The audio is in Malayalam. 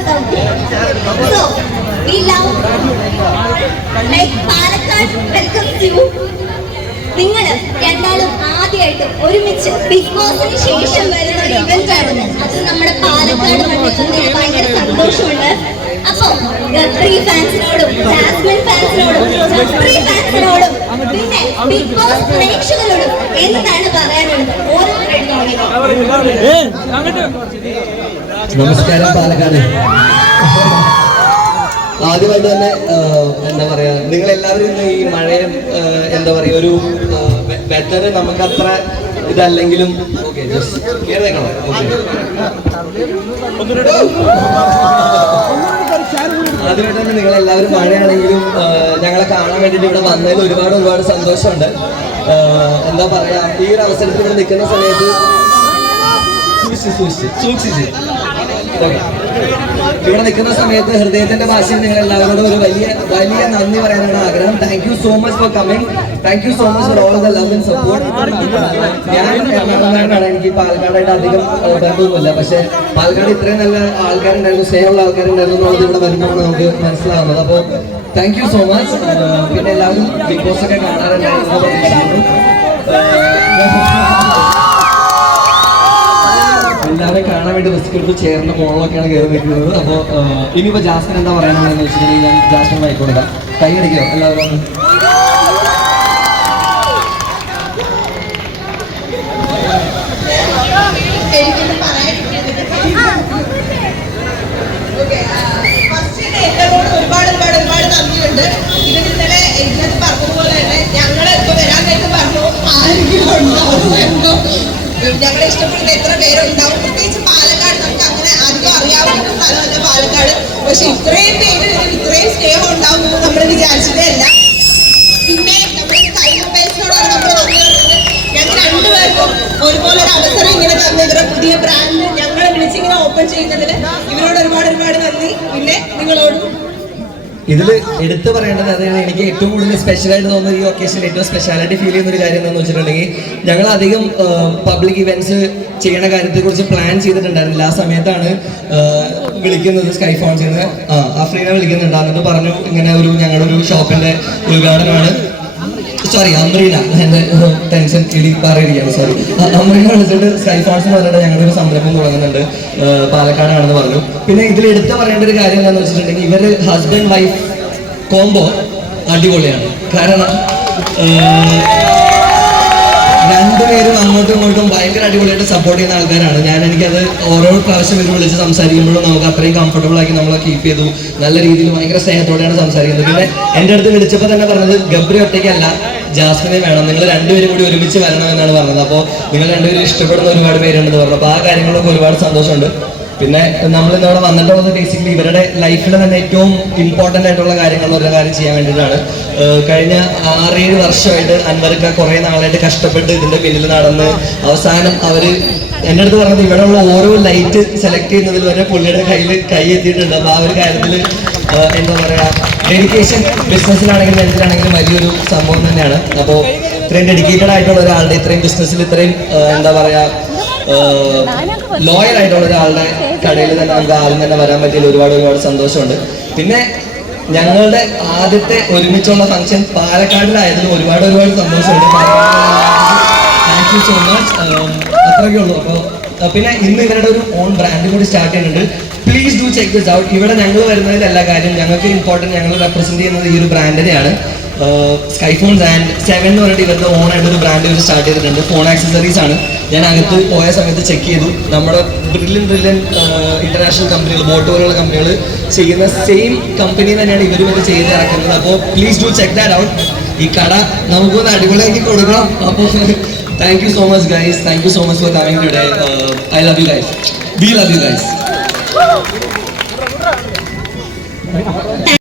So, we love, like, Palakkad welcomes you. നിങ്ങൾ രണ്ടാളും ആദ്യമായിട്ട് ഒരുമിച്ച് ബിഗ് ബോസിന് ശേഷം വരുന്ന ഒരു ഇവന്റ് ആണ് അത് നമ്മുടെ പാലക്കാട് മണ്ണിൽ ഭയങ്കര സന്തോഷമുണ്ട്. അപ്പൊ ഗത്രി ഫാൻസിനോടും ജാസ്മിൻ ഫാൻസിനോടും ഗത്രി ഫാൻസിനോടും പിന്നെ ബിഗ് ബോസ് പ്രേക്ഷകരോടും എന്താണ് പറയാനുള്ളത്? ഓരോരുത്തരും നമസ്കാരം പാലക്കാട്. ആദ്യമായിട്ട് തന്നെ എന്താ പറയാ നിങ്ങൾ എല്ലാവരും ഇന്ന് ഈ മഴയും എന്താ പറയാ ഒരു വെതർ നമുക്ക് അത്ര ഇതല്ലെങ്കിലും ഓക്കെ തന്നെ നിങ്ങൾ എല്ലാവരും മഴയാണെങ്കിലും ഞങ്ങളെ കാണാൻ വേണ്ടിയിട്ട് ഇവിടെ വന്നതിൽ ഒരുപാട് ഒരുപാട് സന്തോഷമുണ്ട്. എന്താ പറയാ ഈ ഒരു അവസരത്തിൽ നിൽക്കുന്ന സമയത്ത് സൂക്ഷിച്ച് സൂക്ഷിച്ച് സൂക്ഷിച്ച്. ഇവിടെ നിൽക്കുന്ന സമയത്ത് ഹൃദയത്തിന്റെ ഭാഷയിൽ നിങ്ങൾ എല്ലാവരോടും ഒരു വലിയ വലിയ നന്ദി പറയാനാണ് ആഗ്രഹം. Thank you so much for coming thank you so much for all the love and support ഞാൻ എറണാകുളത്താണ് എനിക്ക് പാലക്കാടായിട്ട് അധികം ബന്ധമൊന്നുമില്ല പക്ഷെ പാലക്കാട് ഇത്രയും നല്ല ആൾക്കാരുണ്ടായിരുന്നു സ്നേഹമുള്ള ആൾക്കാരുണ്ടായിരുന്നു എന്നുള്ളത് ഇവിടെ വരുമ്പോൾ നമുക്ക് മനസ്സിലാവുന്നത്. അപ്പോൾ താങ്ക് യു സോ മച്ച് പിന്നെ എല്ലാവരും ബിഗ് ബോസ് ഒക്കെ കാണാറുണ്ടായിരുന്നു. എന്ന് പ്രതീക്ഷിക്കുന്നു എല്ലാവരെയും കാണാൻ വേണ്ടി റിസ്ക് എടുത്ത് ചേർന്ന് മോളൊക്കെയാണ് കയറി നിൽക്കുന്നത്. അപ്പോൾ ഇനിയിപ്പോൾ ജാസ്മിൻ എന്താ പറയാനുള്ളതെന്ന് വെച്ചിട്ടുണ്ടെങ്കിൽ ഞാൻ ജാസ്മിൻ വായിക്കൊടുക്കാം കൈ അടിക്കോ എല്ലാവരും ഞങ്ങളെ ഇപ്പൊ വരാൻ നേരത്ത് പറഞ്ഞു ആരെങ്കിലും ഉണ്ടാവുന്നുണ്ടോ ഞങ്ങളെ ഇഷ്ടപ്പെടുന്ന എത്ര പേരുണ്ടാവും. പ്രത്യേകിച്ച് പാലക്കാട് നമുക്ക് അങ്ങനെ അധികം അറിയാവുന്ന സ്ഥലമല്ല പാലക്കാട്. പക്ഷെ ഇത്രയും പേര് ഇത്രയും സ്നേഹം ഉണ്ടാവും നമ്മൾ വിചാരിച്ചിട്ടേ അല്ല പിന്നെ നമ്മുടെ പേജിനോടാണ് നമ്മൾ പറയുന്നത് ഞങ്ങൾ രണ്ടുപേർക്കും ഒരുപോലെ ഒരു അവസരം ഇങ്ങനെ തന്ന. ഇവരുടെ പുതിയ ബ്രാൻഡ് ഞങ്ങളെ വിളിച്ചിങ്ങനെ ഓപ്പൺ ചെയ്യുന്നതിൽ ഇവരോട് ഒരുപാട് ഒരുപാട് നന്ദി. പിന്നെ നിങ്ങളോടും ഇതിൽ എടുത്തു പറയേണ്ടത് അതായത് എനിക്ക് ഏറ്റവും കൂടുതൽ സ്പെഷ്യലായിട്ട് തോന്നുന്ന ഈ ഒക്കേഷനിൽ ഏറ്റവും സ്പെഷ്യാലിറ്റി ഫീൽ ചെയ്യുന്ന ഒരു കാര്യം എന്താണെന്ന് വെച്ചിട്ടുണ്ടെങ്കിൽ ഞങ്ങൾ അധികം പബ്ലിക് ഇവന്റ്സ് ചെയ്യണ കാര്യത്തെക്കുറിച്ച് പ്ലാൻ ചെയ്തിട്ടുണ്ടായിരുന്നില്ല. ആ സമയത്താണ് വിളിക്കുന്നത് സ്കൈ ഫോൺസിൽ നിന്ന് അഫ്രീനെ വിളിക്കുന്നുണ്ട്. എന്നിട്ട് പറഞ്ഞു ഇങ്ങനെ ഒരു ഞങ്ങളുടെ ഒരു ഷോപ്പിന്റെ ഉദ്ഘാടനമാണ്. സോറി അമ്രീന എന്റെ ടെൻഷൻ ഇടി പറയുകയാണ് സോറി അമ്രീന വിളിച്ചിട്ട് സ്കൈ ഫോൺസ് എന്ന് പറഞ്ഞിട്ട് ഞങ്ങളുടെ ഒരു സംരംഭം തുടങ്ങുന്നുണ്ട്. പാലക്കാടാണെന്ന് പറഞ്ഞു. പിന്നെ ഇതിൽ എടുത്തു പറയേണ്ട ഒരു കാര്യം എന്താണെന്ന് വെച്ചിട്ടുണ്ടെങ്കിൽ ഇവർ ഹസ്ബൻഡ് വൈഫ് കോംബോ അടിപൊളിയാണ്. കാരണം രണ്ടുപേരും അങ്ങോട്ടും ഇങ്ങോട്ടും ഭയങ്കര അടിപൊളിയായിട്ട് സപ്പോർട്ട് ചെയ്യുന്ന ആൾക്കാരാണ്. ഞാൻ എനിക്കത് ഓരോ പ്രാവശ്യം ഇവർ വിളിച്ച് സംസാരിക്കുമ്പോഴും നമുക്ക് അത്രയും കംഫർട്ടബിൾ ആക്കി നമ്മളെ കീപ്പ് ചെയ്തു. നല്ല രീതിയിൽ ഭയങ്കര സ്നേഹത്തോടെയാണ് സംസാരിക്കുന്നത്. പിന്നെ എന്റെ അടുത്ത് വിളിച്ചപ്പോൾ തന്നെ പറഞ്ഞത് ഗബ്രി ഒറ്റയ്ക്കല്ല ജാസ്മിനെ വേണം. നിങ്ങൾ രണ്ടുപേരും കൂടി ഒരുമിച്ച് വരണം എന്നാണ് പറഞ്ഞത്. അപ്പോൾ നിങ്ങൾ രണ്ടുപേരും ഇഷ്ടപ്പെടുന്ന ഒരുപാട് പേരുണ്ടെന്ന് പറഞ്ഞു. അപ്പോൾ ആ കാര്യങ്ങളൊക്കെ ഒരുപാട് സന്തോഷമുണ്ട്. പിന്നെ നമ്മൾ ഇന്നിവിടെ വന്നിട്ടുള്ളത് ബേസിക്കലി ഇവരുടെ ലൈഫിൽ തന്നെ ഏറ്റവും ഇമ്പോർട്ടന്റ് ആയിട്ടുള്ള കാര്യങ്ങൾ ഒരു കാര്യം ചെയ്യാൻ വേണ്ടിയിട്ടാണ്. കഴിഞ്ഞ ആറേഴ് വർഷമായിട്ട് അൻവർക്ക് കുറേ നാളായിട്ട് കഷ്ടപ്പെട്ട് ഇതിന്റെ പിന്നിൽ നടന്ന് അവസാനം അവർ എന്റെ അടുത്ത് പറഞ്ഞത് ഇവിടെ ഉള്ള ഓരോ ലൈറ്റ് സെലക്ട് ചെയ്യുന്നതിൽ വരെ പുള്ളിയുടെ കയ്യിൽ കൈ എത്തിയിട്ടുണ്ട്. അപ്പോൾ ആ ഒരു കാര്യത്തിൽ എന്താ പറയുക ഡെഡിക്കേഷൻ ബിസിനസ്സിലാണെങ്കിലും എന്തിനാണെങ്കിലും വലിയൊരു സംഭവം തന്നെയാണ്. അപ്പോൾ ഇത്രയും ഡെഡിക്കേറ്റഡ് ആയിട്ടുള്ള ഒരാളുടെ ഇത്രയും ബിസിനസ്സിൽ ഇത്രയും എന്താ പറയുക ലോയൽ ആയിട്ടുള്ള ഒരാളുടെ കടയിൽ തന്നെ നമുക്ക് ആദ്യം തന്നെ വരാൻ പറ്റിയതിൽ ഒരുപാട് ഒരുപാട് സന്തോഷമുണ്ട്. പിന്നെ ഞങ്ങളുടെ ആദ്യത്തെ ഒരുമിച്ചുള്ള ഫംഗ്ഷൻ പാലക്കാടിലായതിന് ഒരുപാട് ഒരുപാട് സന്തോഷമുണ്ട്. താങ്ക് യു സോ മച്ച് അത്രയൊക്കെ ഉള്ളൂ. അപ്പോൾ പിന്നെ ഇന്ന് ഇവരുടെ ഒരു ഓൺ ബ്രാൻഡ് കൂടി സ്റ്റാർട്ട് ചെയ്യുന്നുണ്ട്. Please do check this out ഇവിടെ ഞങ്ങൾ വരുന്നതിൽ എല്ലാ കാര്യം ഞങ്ങൾക്ക് ഇമ്പോർട്ടന്റ് ഞങ്ങൾ റെപ്രസെന്റ് ചെയ്യുന്നത് ഈ ഒരു ബ്രാൻഡിനെയാണ് സ്കൈഫോൺസ് ആൻഡ് സെവൻ എന്ന് പറഞ്ഞിട്ട് ഇവരുടെ ഓൺ ആയിട്ട് ഒരു ബ്രാൻഡ് ഇവർ സ്റ്റാർട്ട് ചെയ്തിട്ടുണ്ട്. ഫോൺ ആക്സസറീസ് ആണ്. ഞാൻ അകത്ത് പോയ സമയത്ത് ചെക്ക് ചെയ്തു. നമ്മുടെ ബ്രില്യൻ ബ്രില്യൻ ഇന്റർനാഷണൽ കമ്പനികൾ ബോട്ട് പോലുള്ള കമ്പനികൾ ചെയ്യുന്ന സെയിം കമ്പനി തന്നെയാണ് ഇവരും ഇത് ചെയ്ത് ഇറക്കുന്നത് അപ്പോൾ please do check that out ഈ കട നമുക്കൊന്ന് അടിപൊളിയാക്കി കൊടുക്കണം. അപ്പോൾ Thank you so much, guys. Thank you so much for coming today. Uh, I love you guys. We love you guys.